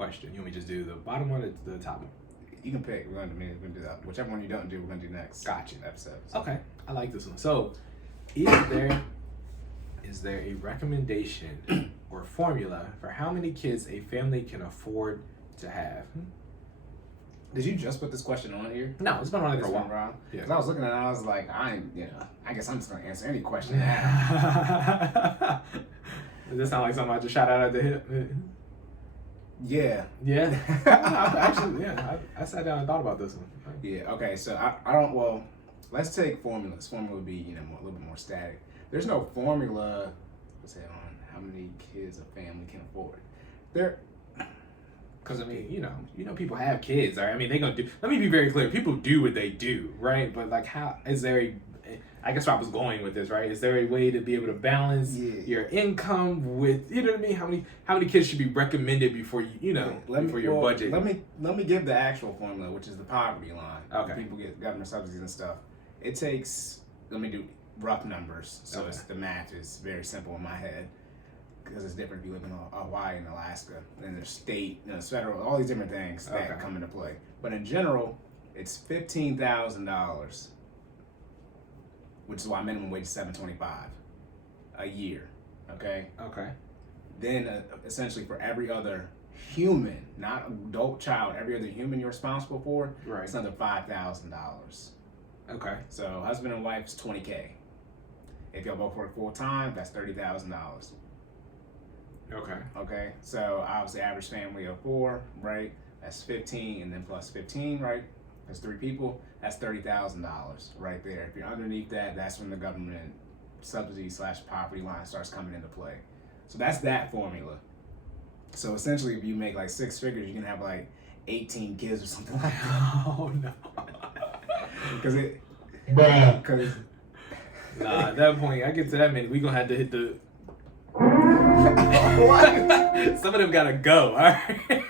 question? You want me to just do the bottom one or the top one? You can pick. We're gonna do that. Whichever one you don't do, we're gonna do next. Gotcha. Episode. Okay, I like this one. So, is there a recommendation or formula for how many kids a family can afford to have? Did you just put this question on here? No, it's been on there for a while. Yeah. Because I was looking at it, I was like, I guess I'm just gonna answer any question now. Does this sound like something I just shot out at the hip? Yeah. Yeah. Actually, yeah. I sat down and thought about this one. Yeah. Okay. So I don't. Well, let's take formulas. Formula would be a little bit more static. There's no formula. Let's say on how many kids a family can afford. Because I mean, you know, people have kids. Right? I mean, they're gonna do. Let me be very clear. People do what they do, right? But like, how is there a? I guess where I was going with this, right? Is there a way to be able to balance your income with, you know what I mean? How many kids should be recommended before your budget? Let me give the actual formula, which is the poverty line. Okay. People get government subsidies and stuff. It takes. Let me do rough numbers, so the math is very simple in my head. Because it's different if you live in Hawaii and Alaska, and there's state, federal, all these different things that come into play. But in general, it's $15,000, which is why minimum wage is $7.25 a year. Okay. Okay. Then essentially for every other human, not adult child, every other human you're responsible for, it's another $5,000. Okay. So husband and wife's $20K. If y'all both work full time, that's $30,000. Okay. Okay, so obviously average family of 4, right? That's 15, and then plus 15, right? That's 3 people. That's $30,000 right there. If you're underneath that, that's when the government subsidy / poverty line starts coming into play. So that's that formula. So essentially, if you make like 6 figures, you can have like 18 kids or something like that. Oh no. Because nah, at that point, I get to that many, we gonna have to hit the. Some of them gotta go, alright?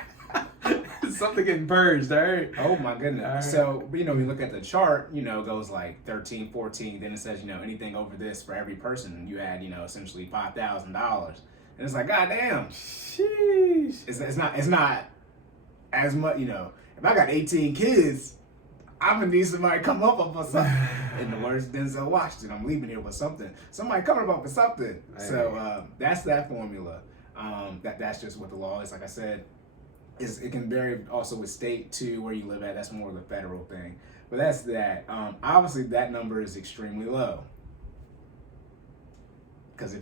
Something getting purged, alright? Oh my goodness. Right. So, we look at the chart, it goes like 13, 14, then it says, anything over this for every person, you add, essentially $5,000. And it's like, God damn. Sheesh. It's not as much, if I got 18 kids, I'm gonna need somebody to come up with something. In the words of Denzel Washington, I'm leaving here with something. Somebody coming up with something. Hey. So that's that formula. That's just what the law is. Like I said, it can vary also with state too, where you live at. That's more of the federal thing. But that's that. Obviously, that number is extremely low. Because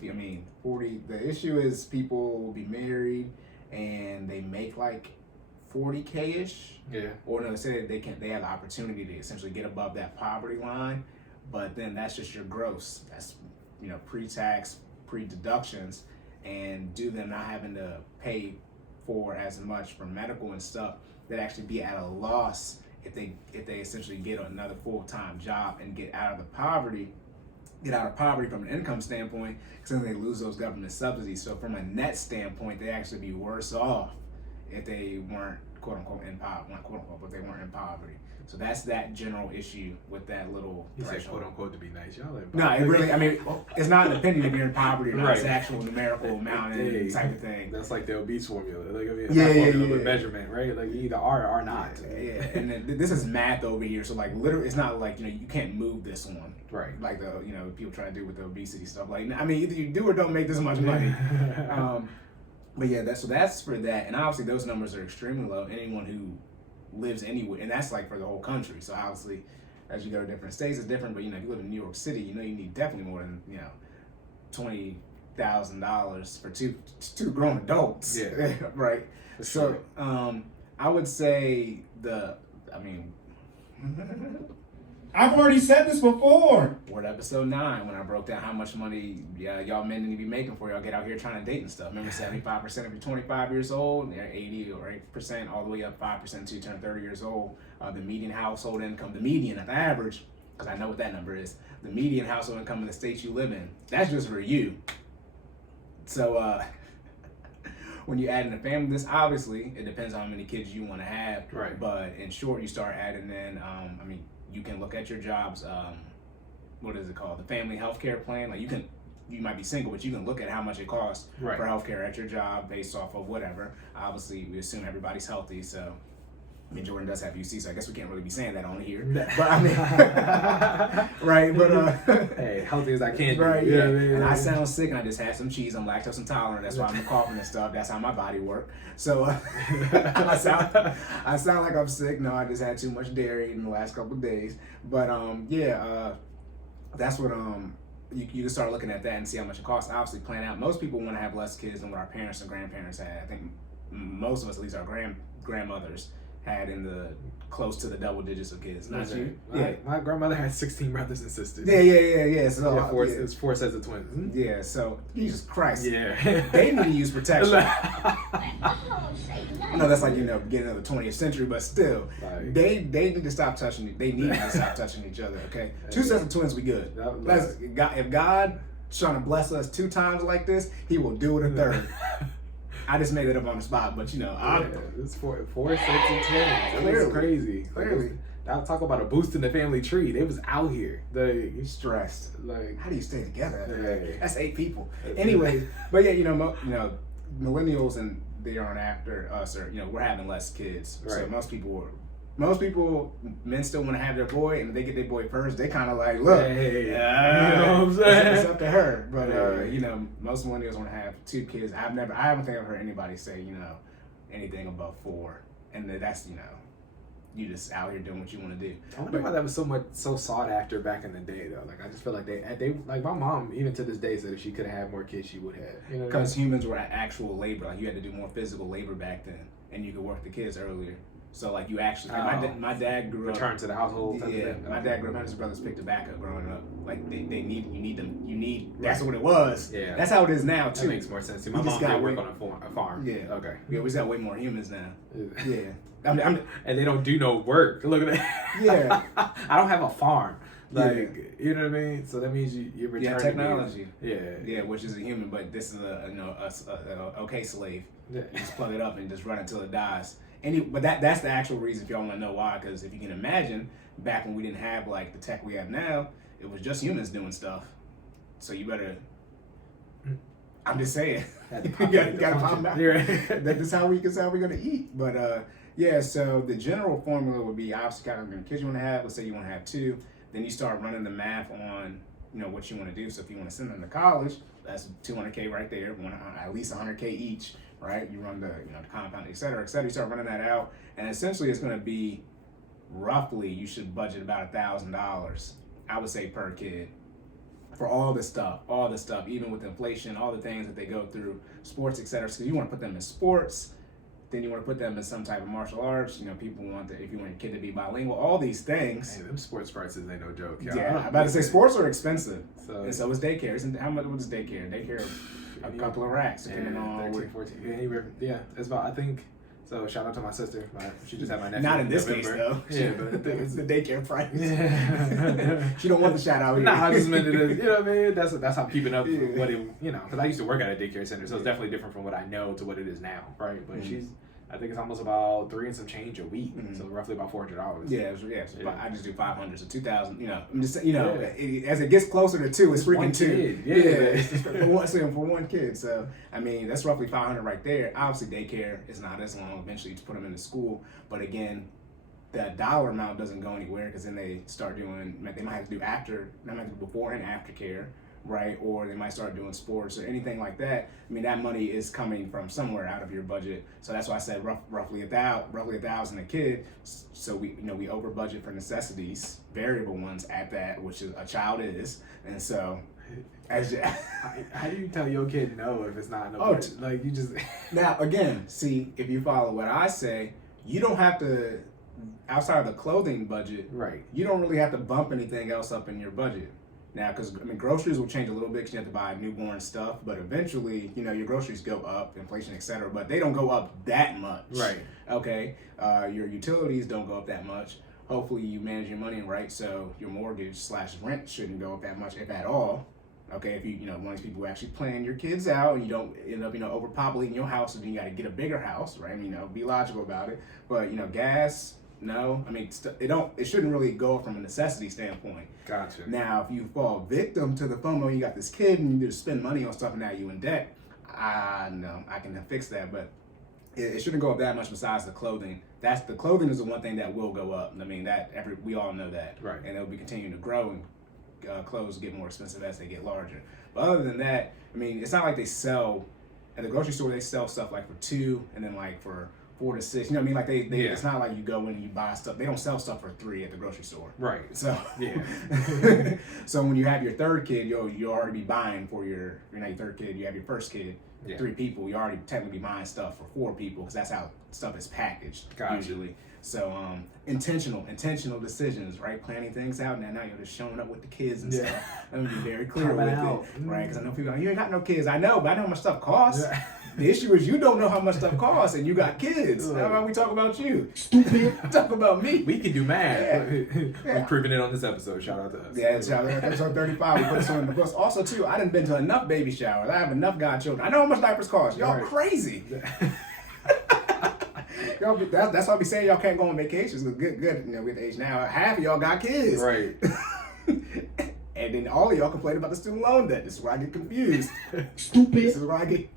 40. The issue is people will be married and they make like 40K-ish. Yeah. Or no, say they have the opportunity to essentially get above that poverty line, but then that's just your gross. That's pre-tax, pre-deductions, and due to them not having to pay for as much for medical and stuff, they'd actually be at a loss if they essentially get another full-time job and get out of poverty from an income standpoint, because then they lose those government subsidies. So from a net standpoint, they actually be worse off if they weren't quote unquote in poverty, not quote unquote, but they weren't in poverty. So that's that general issue with that little threshold. Said quote unquote to be nice. Y'all no, it really, it's not an opinion if you're in poverty or not. It's actual numerical amount and type of thing. That's like the obese formula. Like, with measurement, right? Like you either are or not. Yeah, and then this is math over here. So like literally, it's not like, you can't move this one. Right. Like the, people try to do with the obesity stuff. Like, either you do or don't make this much money. But yeah, that's for that. And obviously those numbers are extremely low. Anyone who lives anywhere, and that's like for the whole country. So obviously, as you go to different states, it's different. But if you live in New York City, you need definitely more than $20,000 for two grown adults. Yeah. Right. For so sure. I would say I've already said this before. What episode 9 when I broke down how much money y'all men need to be making for y'all get out here trying to date and stuff. Remember 75% if you're 25 years old, 80 or 8% all the way up 5% until you turn 30 years old. The median household income, the median, not the average, because I know what that number is. The median household income in the states you live in, that's just for you. So when you add in a family, this obviously it depends on how many kids you want to have. Right. But in short, you start adding in. You can look at your jobs. What is it called? The family health care plan. Like you can you might be single, but you can look at how much it costs Right. for healthcare at your job based off of whatever. Obviously, we assume everybody's healthy, so. I mean, Jordan does have UC, so I guess we can't really be saying that on here. But I mean, right? But hey, healthy as I can. Right? You Yeah. know what I mean? And I sound sick, and I just had some cheese. I'm lactose intolerant. That's why I'm coughing and stuff. That's how my body works. So I sound like I'm sick. No, I just had too much dairy in the last couple of days. But that's what you can start looking at that and see how much it costs. Obviously, plan out. Most people want to have less kids than what our parents and grandparents had. I think most of us, at least our grandmothers, had in the close to the double digits of kids. Not you. My grandmother had 16 brothers and sisters. Yeah. So it's 4 sets of twins. Yeah. So Jesus Christ. Yeah. They need to use protection. I know that's like beginning of the 20th century, but still, Like, they need to stop touching. They need to stop touching each other. Okay. 2 sets of twins, we good. If God trying to bless us 2 times like this, He will do it a third. I just made it up on the spot, but it's 4 sets of twins. It was crazy. Clearly. I'll talk about a boost in the family tree. They was out here. You're stressed. Like, how do you stay together? Yeah. That's 8 people. Anyways, but yeah, millennials and they aren't after us, or we're having less kids. Right. So most people, men still want to have their boy, and if they get their boy first, they kind of like, look, you know what I'm saying? It's up to her. But most millennials want to have 2 kids. I haven't think I've heard anybody say anything above 4, and that's you just out here doing what you want to do. I wonder why that was so sought after back in the day though. Like, I just feel like they like, my mom even to this day said if she could have had more kids she would have. Because humans were at actual labor. Like, you had to do more physical labor back then, and you could work the kids earlier. So like you actually, my dad grew up. Return to the household. Yeah, my dad grew up. His brothers picked tobacco growing up. Like you need them. That's what it was. Yeah, that's how it is now too. That makes more sense. See, my mom did work on a farm. Yeah. Okay. Yeah, we just got way more humans now. Yeah. And they don't do no work. Look at that. Yeah. I don't have a farm. Like, you know what I mean? So that means you're returning. Yeah, technology. Yeah, which is a human, but this is a okay slave. Yeah. You just plug it up and just run until it dies. But that's the actual reason, if y'all want to know why. Because if you can imagine, back when we didn't have like the tech we have now, it was just humans doing stuff. So you better. I'm just saying. You gotta pop out. That's how we're gonna eat. But so the general formula would be obviously kind of many kids you want to have. Let's say you want to have 2. Then you start running the math on what you want to do. So if you want to send them to college, that's $200K right there. At least $100K each, right? You run the the compound, et cetera, et cetera. You start running that out, and essentially it's going to be roughly, you should budget about $1,000, I would say, per kid for all this stuff, even with inflation, all the things that they go through, sports, et cetera. So you want to put them in sports. Then you want to put them in some type of martial arts. People want if you want your kid to be bilingual, all these things. Hey, them sports prices ain't no joke, y'all. Yeah, I'm about to say sports are expensive. And so is daycare. How much was daycare? Daycare, a couple of racks, depending on 13, 14. Yeah, it's about, I think. So shout out to my sister. She just had my nephew. Not in this case though. Yeah, but it's the daycare price. Yeah. She don't want the shout out here. Nah, I just meant it as, you know what I mean? That's how I'm keeping up with what it, because I used to work at a daycare center, so it's definitely different from what I know to what it is now, right? But I think it's almost about 3 and some change a week, so roughly about $400. Yeah. I just do 500, so 2,000. I'm just as it gets closer to 2, it's freaking 2. For one kid. So I mean, that's roughly 500 right there. Obviously, daycare is not as long. Eventually, you put them into school, but again, the dollar amount doesn't go anywhere because then they start doing. They might have to do before and after care. Right, or they might start doing sports or anything like that. I mean, that money is coming from somewhere out of your budget. So that's why I said roughly $1,000 a kid. So we over budget for necessities, variable ones at that, which is a child is, and so. How do you tell your kid no if it's not no? Like you just. Now again, see if you follow what I say, you don't have to. Outside of the clothing budget, right? You don't really have to bump anything else up in your budget. Now, because groceries will change a little bit because you have to buy newborn stuff, but eventually, your groceries go up, inflation, et cetera, but they don't go up that much. Right. Okay. Your utilities don't go up that much. Hopefully, you manage your money right, so your mortgage/rent shouldn't go up that much, if at all. Okay, if you one of these people who actually plan your kids out and you don't end up overpopulating your house, and then you got to get a bigger house, right? Be logical about it. But gas, No, I mean, it shouldn't really go from a necessity standpoint. Gotcha. Now, if you fall victim to the FOMO, you got this kid and you just spend money on stuff and now you in debt. No, I can fix that, but it shouldn't go up that much. Besides the clothing, the clothing is the one thing that will go up. I mean, we all know that, right? And it'll be continuing to grow, and clothes get more expensive as they get larger. But other than that, I mean, it's not like they sell at the grocery store. They sell stuff like for $2 and then like for $4 to $6. You know what I mean? Like they it's not like you go in and you buy stuff. They don't sell stuff for $3 at the grocery store. Right. So yeah. So when you have your third kid, you'll already be buying for you're not your third kid. You have your first kid. Yeah. 3 people. You already technically be buying stuff for 4 people because that's how stuff is packaged usually. So intentional decisions, right? Planning things out. Now you're just showing up with the kids and stuff. I'm gonna be very clear with it, right? Because I know people are like, you ain't got no kids. I know, but I know how much stuff costs. Yeah. The issue is you don't know how much stuff costs, and you got kids. How about we talk about you? Stupid. Talk about me. We can do math. Yeah. We've proven it on this episode. Shout out to us. Yeah, shout out to episode 35. We put this on the books. Also, too, I done been to enough baby showers. I have enough godchildren. I know how much diapers cost. Y'all crazy. That's why we saying y'all can't go on vacations. Good. You know, with the age now, half of y'all got kids. Right. And then all of y'all complain about the student loan debt. This is where I get confused. Stupid. This is where I get.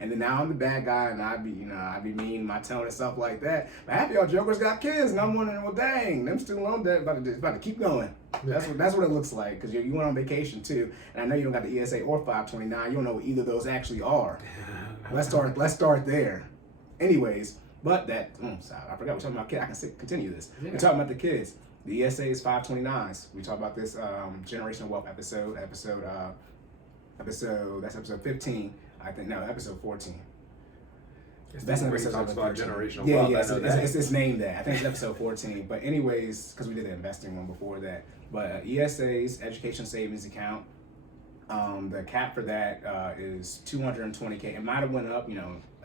And then now I'm the bad guy, and I be mean, my tone and stuff like that. But half of y'all jokers got kids, and I'm wondering, well, dang, them student loan debt about to keep going. That's what it looks like, because you went on vacation too, and I know you don't got the ESA or 529. You don't know what either of those actually are. Let's start there. Anyways, but that sorry, I forgot we're talking about kids. I can continue this. Yeah. We're talking about the kids. The ESA is 529s. We talked about this generational wealth episode. That's episode 15. I think episode 14. That's an episode talks about generational wealth. Yeah, it's named that. I think it's episode 14. But anyways, because we did the investing one before that. But ESA's education savings account. The cap for that is $220K. It might have went up,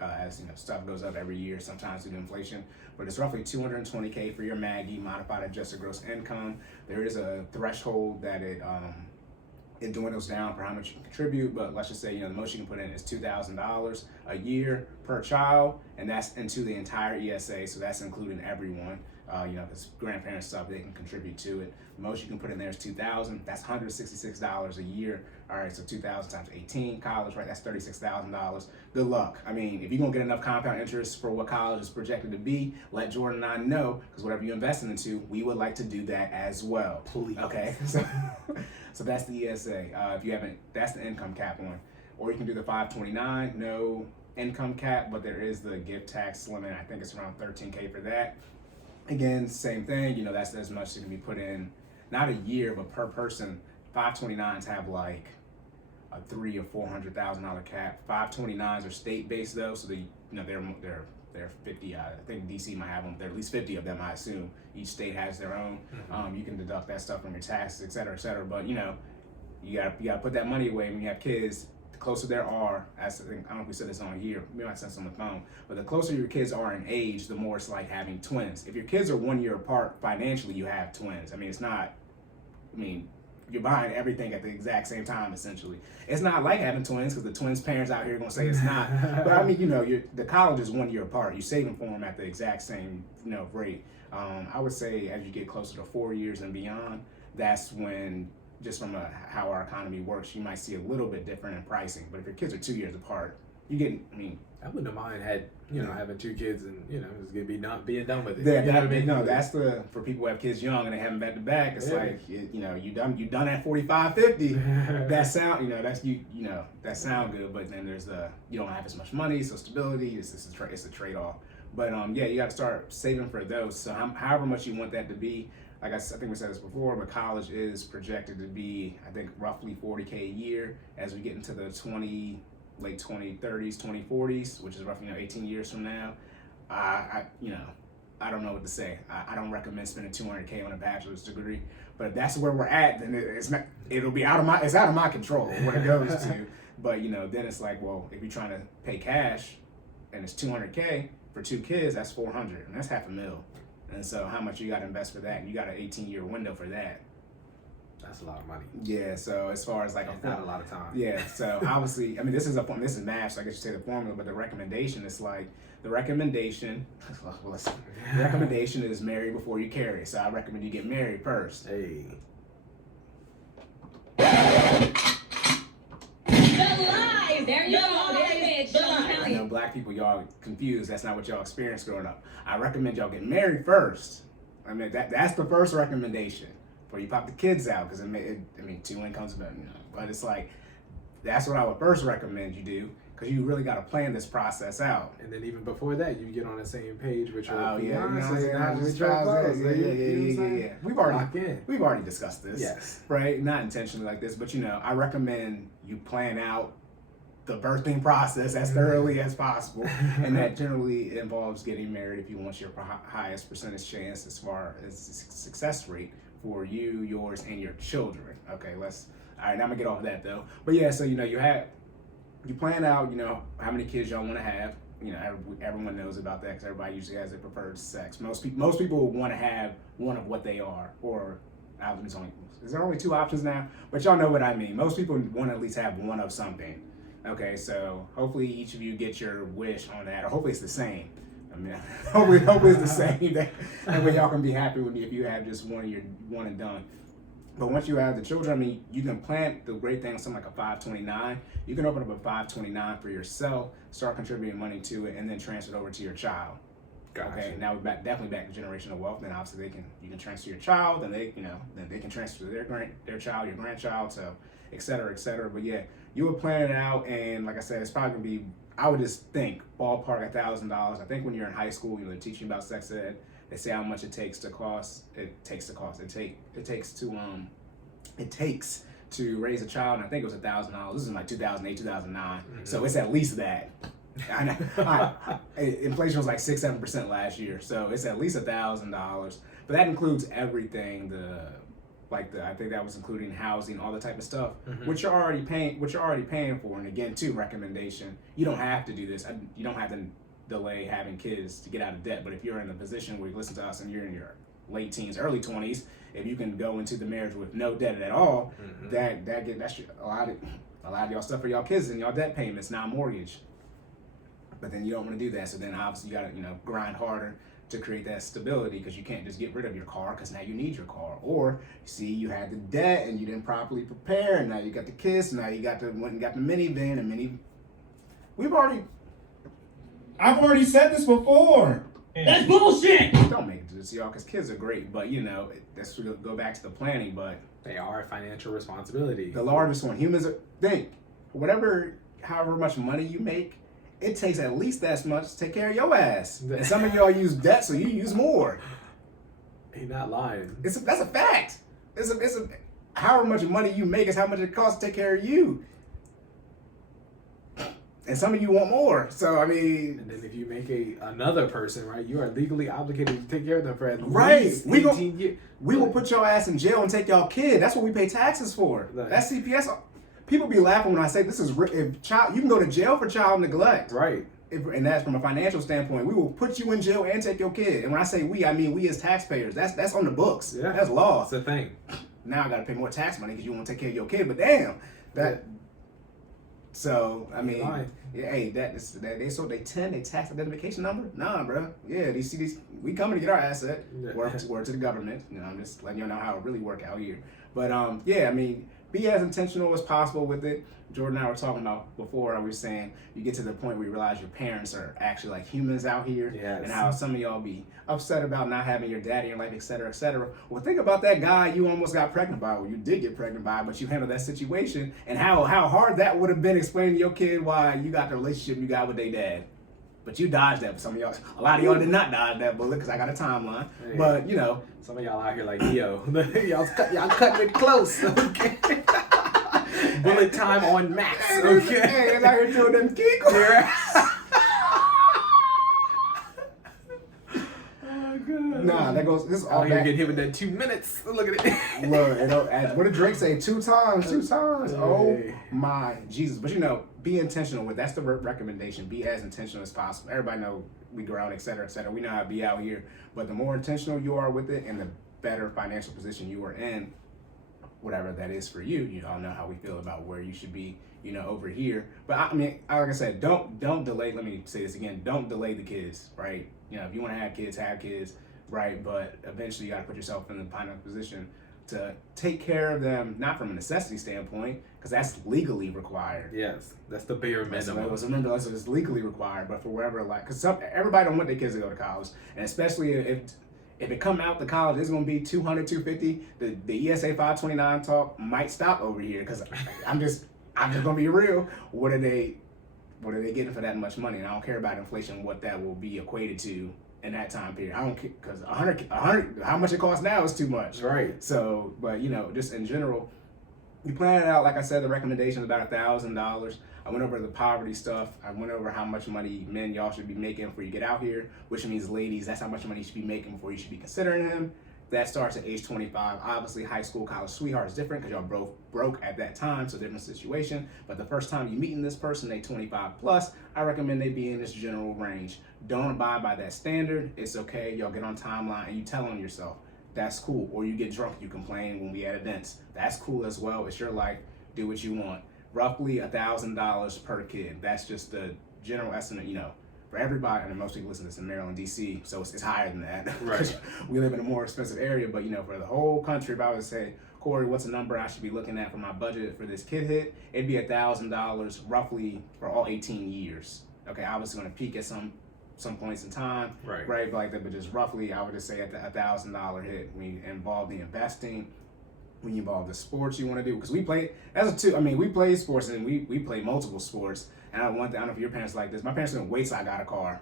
as stuff goes up every year, sometimes due to inflation. But it's roughly $220K for your Maggie modified adjusted gross income. There is a threshold that it dwindles down for how much you can contribute, but let's just say the most you can put in is $2,000 a year per child, and that's into the entire ESA, so that's including everyone. Because grandparents stuff, they can contribute to it. The most you can put in there is $2,000. That's $166 a year. All right, so 2,000 times 18, college, right? That's $36,000. Good luck. I mean, if you're gonna get enough compound interest for what college is projected to be, let Jordan and I know, because whatever you're investing into, we would like to do that as well. Please. Okay. So that's the ESA. If you haven't, that's the income cap one. Or you can do the 529, no income cap, but there is the gift tax limit. I think it's around $13K for that. Again, same thing, that's as much that can be put in, not a year, but per person. 529s have like a $300,000 or $400,000 cap. 529s are state-based though, so they're 50. I think DC might have them. There are at least 50 of them, I assume. Each state has their own. Mm-hmm. You can deduct that stuff from your taxes, et cetera, et cetera. But you gotta put that money away when you have kids. The closer there are, I don't know if we said this on here, maybe I said this on the phone, but the closer your kids are in age, the more it's like having twins. If your kids are 1 year apart, financially you have twins. You're buying everything at the exact same time, essentially. It's not like having twins, because the twins' parents out here are gonna say it's not. But the college is 1 year apart. You're saving for them at the exact same, rate. I would say as you get closer to 4 years and beyond, that's when, just from how our economy works, you might see a little bit different in pricing. But if your kids are 2 years apart, I wouldn't have mind having 2 kids and it's gonna be not being done with it. That's for people who have kids young and they have them back to back. It's like you done at 45, 50. That sound that sound good, but then there's you don't have as much money, so stability it's a trade off. But you got to start saving for those. So however much you want that to be. Like I think we said this before, but college is projected to be, I think, roughly $40K a year as we get into the late 2030s, 2040s, which is roughly 18 years from now. I don't know what to say. I don't recommend spending $200K on a bachelor's degree, but if that's where we're at, then it's out of my control what it goes to. But then it's like, well, if you're trying to pay cash and it's $200K for 2 kids, that's $400, and that's $500,000. And so how much you got to invest for that? And you got an 18-year window for that. That's a lot of money. Yeah, so as far as like not a lot of time. Yeah, so obviously, I mean, this is math, so I guess you say the formula, but the recommendation is like the recommendation. Listen, the recommendation is marry before you carry. So I recommend you get married first. Hey. There you go. I know black people, y'all confused. That's not what y'all experienced growing up. I recommend y'all get married first. I mean, that's the first recommendation before you pop the kids out, because I mean, two incomes, but it's like that's what I would first recommend you do, because you really got to plan this process out. And then even before that, you get on the same page with your Yeah. We've already discussed this. Yes. Right? Not intentionally like this, but I recommend you plan out the birthing process as thoroughly as possible, and that generally involves getting married if you want your highest percentage chance as far as success rate for you, yours, and your children. Okay, all right, now I'm gonna get off of that though. But yeah, so you plan out, how many kids y'all want to have. Everyone knows about that because everybody usually has their preferred sex. Most people want to have one of what they are, or is there only two options now? But y'all know what I mean. Most people want to at least have one of something. Okay, so hopefully each of you get your wish on that, or hopefully it's the same. I mean, hopefully it's the same. That way y'all can be happy with me if you have just one and done. But once you have the children, I mean, you can plan the great thing, something like a 529. You can open up a 529 for yourself, start contributing money to it, and then transfer it over to your child. Gotcha. Okay, now we're definitely back to generational wealth. Then obviously you can transfer your child, and then they can transfer their child, your grandchild, so et cetera, et cetera. But yeah, you would plan it out, and like I said, it's probably gonna be, I would just think ballpark $1,000. I think when you're in high school, they're teaching about sex ed. They say how much it takes to raise a child, and I think it was $1,000. This is like 2008, 2009. Mm-hmm. So it's at least that. I know. Inflation was like 6-7% last year, so it's at least $1,000. But that includes everything. I think that was including housing, all the type of stuff, mm-hmm. which you're already paying for. And again, too, recommendation: you don't have to do this. You don't have to delay having kids to get out of debt. But if you're in a position where you listen to us and you're in your late teens, early 20s, if you can go into the marriage with no debt at all, mm-hmm. that's a lot of y'all stuff for y'all kids and y'all debt payments, not mortgage. But then you don't want to do that, so then obviously you got to grind harder to create that stability, because you can't just get rid of your car because now you need your car. Or you had the debt and you didn't properly prepare, and now you got the kids, and now you got the minivan and I've already said this before. That's bullshit. Don't make it to this, y'all, because kids are great, but that's to go back to the planning. But they are a financial responsibility. The largest one. Humans however much money you make, it takes at least that much to take care of your ass. And some of y'all use debt, so you use more. He's not lying. That's a fact. It's however much money you make is how much it costs to take care of you. And some of you want more. So I mean, and then if you make another person, right, you are legally obligated to take care of them for at least 18 years. We will put your ass in jail and take y'all kid. That's what we pay taxes for. Right. That's CPS. People be laughing when I say this is you can go to jail for child neglect. Right. And that's from a financial standpoint. We will put you in jail and take your kid. And when I say we, I mean we as taxpayers. That's on the books. Yeah. That's law. That's the thing. Now I got to pay more tax money because you want to take care of your kid. But damn, that. So I mean, hey, they tax identification number? Nah, bro. Yeah, we coming to get our asset. Word to the government. I'm just letting you know how it really work out here. But I mean, be as intentional as possible with it. Jordan and I were talking about before. I was saying you get to the point where you realize your parents are actually like humans out here, yes. And how some of y'all be upset about not having your daddy in your life, et cetera, et cetera. Well, think about that guy you almost got pregnant by, or you did get pregnant by, but you handled that situation, and how hard that would have been explaining to your kid why you got the relationship you got with their dad. But you dodged that. Some of y'all, a lot of y'all did not dodge that bullet because I got a timeline. Hey, but some of y'all out here like y'all cutting it close. Okay. Bullet time on max. Okay. Hey, and out here doing them kegels. Oh god. Nah, this is all. Here get hit with that 2 minutes. Look at it. Look, what did Drake say? 2 times. 2 times. Hey. Oh my Jesus! But be intentional with. That's the recommendation. Be as intentional as possible. Everybody know we go out, et cetera, et cetera. We know how to be out here. But the more intentional you are with it, and the better financial position you are in, whatever that is for you. You all know how we feel about where you should be, over here. But I mean, like I said, don't delay. Let me say this again. Don't delay the kids, right? If you want to have kids, right? But eventually you got to put yourself in the final position to take care of them, not from a necessity standpoint, because that's legally required. Yes, that's the bare minimum. Remember, it's legally required, but for whatever, because everybody don't want their kids to go to college, and especially if it come out the college, it's going to be 200, 250. The ESA 529 talk might stop over here, because I'm just going to be real. What are they getting for that much money? And I don't care about inflation, what that will be equated to in that time period. I don't care, because 100, how much it costs now is too much. Right. So, but just in general, you plan it out. Like I said, the recommendation is about $1,000. I went over the poverty stuff. I went over how much money men y'all should be making before you get out here, which means ladies, that's how much money you should be making before you should be considering him. That starts at age 25. Obviously, high school, college sweetheart is different because y'all both broke at that time, so different situation. But the first time you meeting this person, they 25 plus, I recommend they be in this general range. Don't abide by that standard. It's okay. Y'all get on timeline and you tell on yourself. That's cool. Or you get drunk, you complain when we at events. That's cool as well. It's your life. Do what you want. Roughly $1,000 per kid. That's just the general estimate, for everybody. And most people listen to this in Maryland, D.C., so it's higher than that. Right. We live in a more expensive area, but for the whole country, if I would say, Cory, what's a number I should be looking at for my budget for this kid hit? It'd be $1,000 roughly for all 18 years. Okay, obviously going to peak at some points in time, right? But just roughly, I would just say at the $1,000 hit. When you involve the investing, when you involve the sports you want to do, because we play we play sports and we play multiple sports. And I don't know if your parents like this. My parents didn't wait till I got a car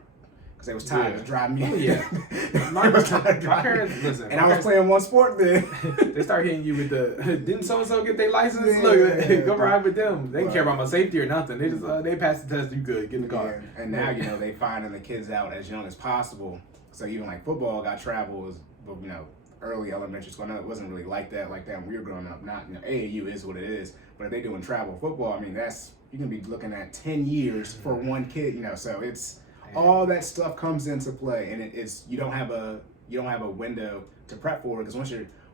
because they was tired of driving me. Oh, yeah. My parents, listen. And I was playing one sport then. They start hitting you with didn't so-and-so get their license? Look, go ride with them. They didn't care about my safety or nothing. They just, they passed the test, you good, get in the car. Yeah. And now, they finding the kids out as young as possible. So even like football got travel, early elementary school. I know it wasn't really like that when we were growing up. Not, AAU is what it is. But if they doing travel football, you can be looking at 10 years for one kid, so it's all that stuff comes into play, and you don't have a window to prep for it, because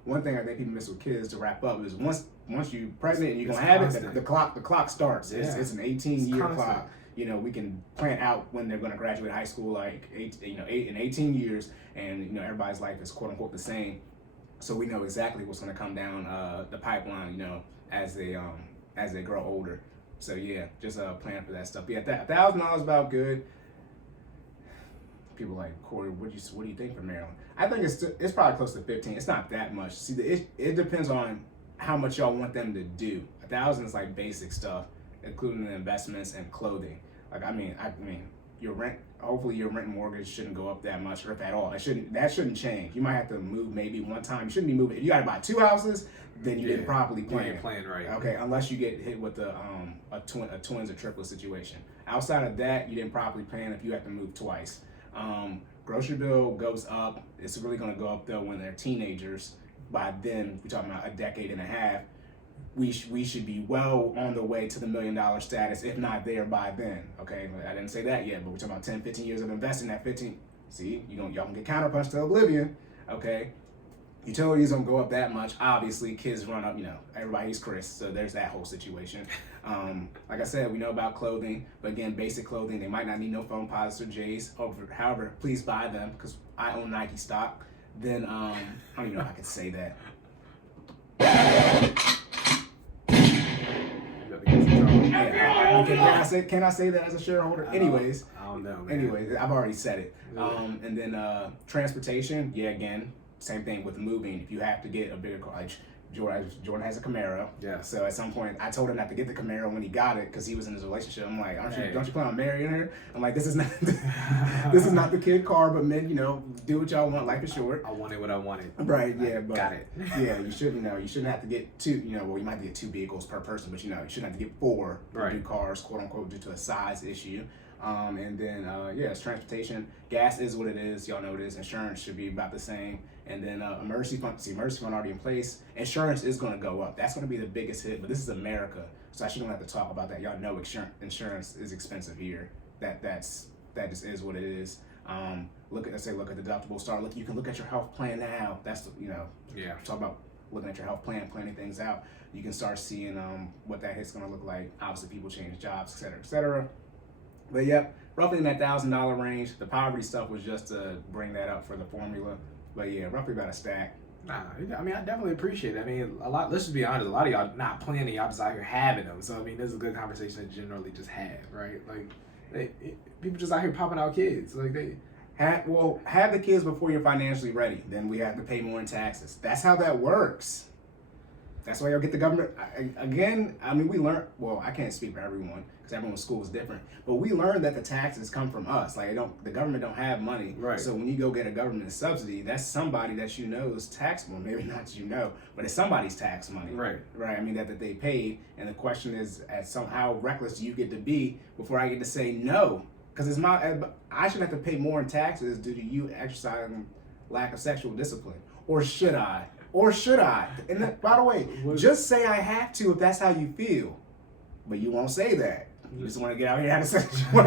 one thing I think people miss with kids, to wrap up, is once you're pregnant and you're gonna have it, the clock starts. Yeah. It's an 18-year clock. We can plan out when they're gonna graduate high school, like 18 years, and everybody's life is quote unquote the same, so we know exactly what's gonna come down the pipeline, as they grow older. So yeah, just plan for that stuff. Yeah, $1,000 about good. People like, Cory, what do you think for Maryland? I think it's probably close to 15. It's not that much. See, it depends on how much y'all want them to do. $1,000 is like basic stuff, including the investments and clothing. Like I mean, your rent. Hopefully, your rent and mortgage shouldn't go up that much, or if at all. That shouldn't change. You might have to move maybe one time. You shouldn't be moving. If you got to buy 2 houses, then you didn't properly plan. You didn't plan right. Okay, unless you get hit with a twins or triplets situation. Outside of that, you didn't properly plan if you have to move twice. Grocery bill goes up. It's really going to go up though when they're teenagers. By then, we're talking about a decade and a half. We should be well on the way to the $1 million status, if not there by then. Okay, I didn't say that yet, but we're talking about 10, 15 years of investing. That 15. See, y'all can get counterpunched to oblivion. Okay. Utilities don't go up that much. Obviously, kids run up, everybody's Chris, so there's that whole situation. Like I said, we know about clothing, but again, basic clothing, they might not need no foam posits or J's. However, please buy them, because I own Nike stock. Then, I don't even know if I could say that. Can I say that as a shareholder? Anyways. I don't know, man. Anyways, I've already said it. And then transportation, again, same thing with moving. If you have to get a bigger car, like Jordan has a Camaro. Yeah. So at some point, I told him not to get the Camaro when he got it because he was in his relationship. I'm like, don't you plan on marrying her? I'm like, this is not the kid car, but men, do what y'all want. Life is short. I wanted what I wanted. Right. Yeah. But got it. Yeah. You shouldn't have to get two. Well, you might get 2 vehicles per person, but you shouldn't have to get 4 new cars, quote unquote, due to a size issue. And then, it's transportation. Gas is what it is. Y'all know it is. Insurance should be about the same. And then emergency fund. See, emergency fund already in place. Insurance is going to go up. That's going to be the biggest hit. But this is America, so I shouldn't have to talk about that. Y'all know insurance is expensive here. That just is what it is. Look at deductible. You can look at your health plan now. That's talk about looking at your health plan, planning things out, you can start seeing what that hit's going to look like. Obviously, people change jobs, et cetera, et cetera. But yep, roughly in that $1,000 range. The poverty stuff was just to bring that up for the formula. But yeah, roughly about a stack. Nah, I mean, I definitely appreciate it. I mean, let's just be honest, a lot of y'all not planning, y'all just out here having them. So, I mean, this is a good conversation to generally just have, right? Like, people just out here popping out kids. Like, have the kids before you're financially ready. Then we have to pay more in taxes. That's how that works. That's why y'all get the government. Again, I mean, we learned, well, I can't speak for everyone because everyone's school is different, but we learned that the taxes come from us. Like, the government don't have money. Right. So when you go get a government subsidy, that's somebody that you know is taxable. Maybe not but it's somebody's tax money. Right. Right. I mean, that they paid. And the question is, how reckless do you get to be before I get to say no? Because I shouldn't have to pay more in taxes due to you exercising lack of sexual discipline. Or should I? And then, by the way, just say I have to if that's how you feel. But you won't say that. You just want to get out here and have a sexual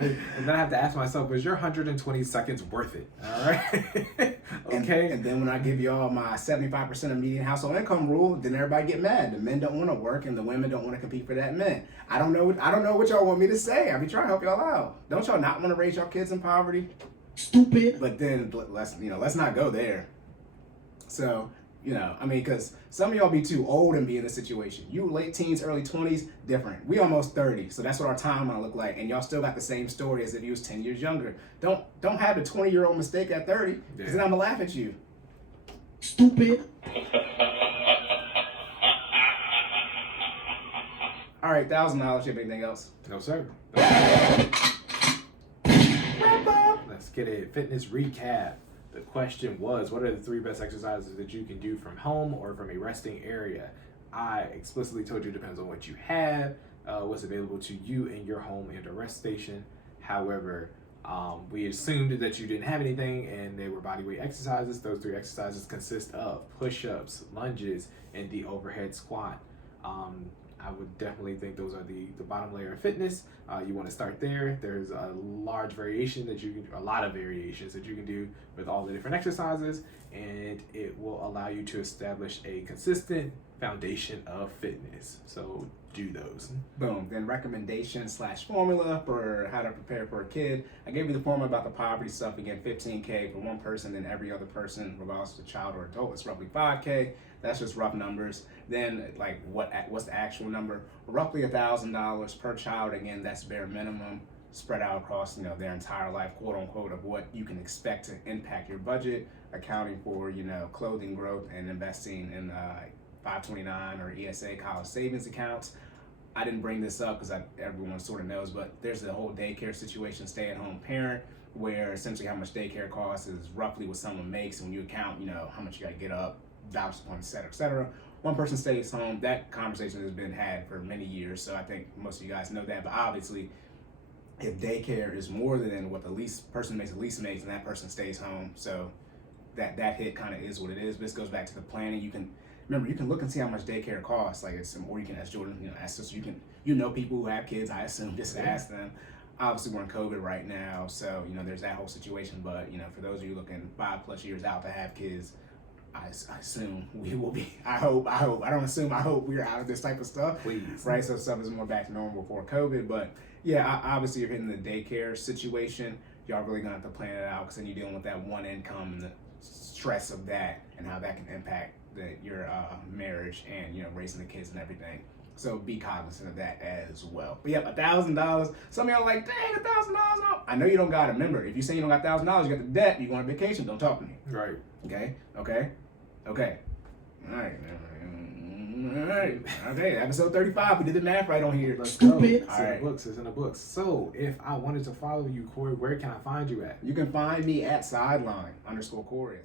And then I have to ask myself, was your 120 seconds worth it? All right. Okay. And then when I give y'all my 75% of median household income rule, then everybody get mad. The men don't want to work and the women don't want to compete for that men. I don't know what y'all want me to say. I be trying to help y'all out. Don't y'all not want to raise y'all kids in poverty? Stupid. But then let's not go there. So, I mean, because some of y'all be too old and be in this situation. You late teens, early 20s, different. We almost 30, so that's what our timeline look like. And y'all still got the same story as if you was 10 years younger. Don't have the 20-year-old mistake at 30, because then I'm going to laugh at you. Stupid. All right, $1,000. You have anything else? No, sir. Let's get a fitness recap. The question was, what are the 3 best exercises that you can do from home or from a resting area? I explicitly told you it depends on what you have, what's available to you in your home and a rest station. However, we assumed that you didn't have anything and they were bodyweight exercises. Those 3 exercises consist of push-ups, lunges, and the overhead squat. I would definitely think those are the bottom layer of fitness. You want to start there. There's a lot of variations that you can do with all the different exercises, and it will allow you to establish a consistent foundation of fitness. So do those. Boom. Then recommendation/formula for how to prepare for a kid. I gave you the formula about the poverty stuff. Again, $15K for one person, and every other person, regardless of child or adult, it's roughly $5K. That's just rough numbers. Then, like, what's the actual number? Roughly $1,000 per child. Again, that's bare minimum, spread out across their entire life, quote unquote, of what you can expect to impact your budget, accounting for clothing growth and investing in 529 or ESA college savings accounts. I didn't bring this up because everyone sort of knows, but there's the whole daycare situation, stay-at-home parent, where essentially how much daycare costs is roughly what someone makes. And when you account, how much you got to get up, dollars upon, et cetera. One person stays home. That conversation has been had for many years, so I think most of you guys know that. But obviously, if daycare is more than what the person makes, the least makes, and that person stays home, so that hit kind of is what it is. But this goes back to the planning. You can look and see how much daycare costs. Like or you can ask Jordan. Ask us. You know people who have kids. I assume just ask them. Obviously, we're in COVID right now, so there's that whole situation. But for those of you looking 5+ years out to have kids, I assume we will be. I hope. I don't assume. I hope we're out of this type of stuff. Please. Right? So stuff is more back to normal before COVID. But yeah, obviously you're hitting the daycare situation. Y'all really gonna have to plan it out because then you're dealing with that one income and the stress of that and how that can impact your marriage and raising the kids and everything. So be cognizant of that as well. But yeah, $1,000. Some of y'all are like, dang, $1,000. I know you don't got it. Remember, if you say you don't got $1,000, you got the debt. You go on vacation. Don't talk to me. Right. Okay. All right. Okay. Episode 35. We did the math right on here. Let's Stupid. go. It's in the books. So if I wanted to follow you, Cory, where can I find you at? You can find me at _Cory.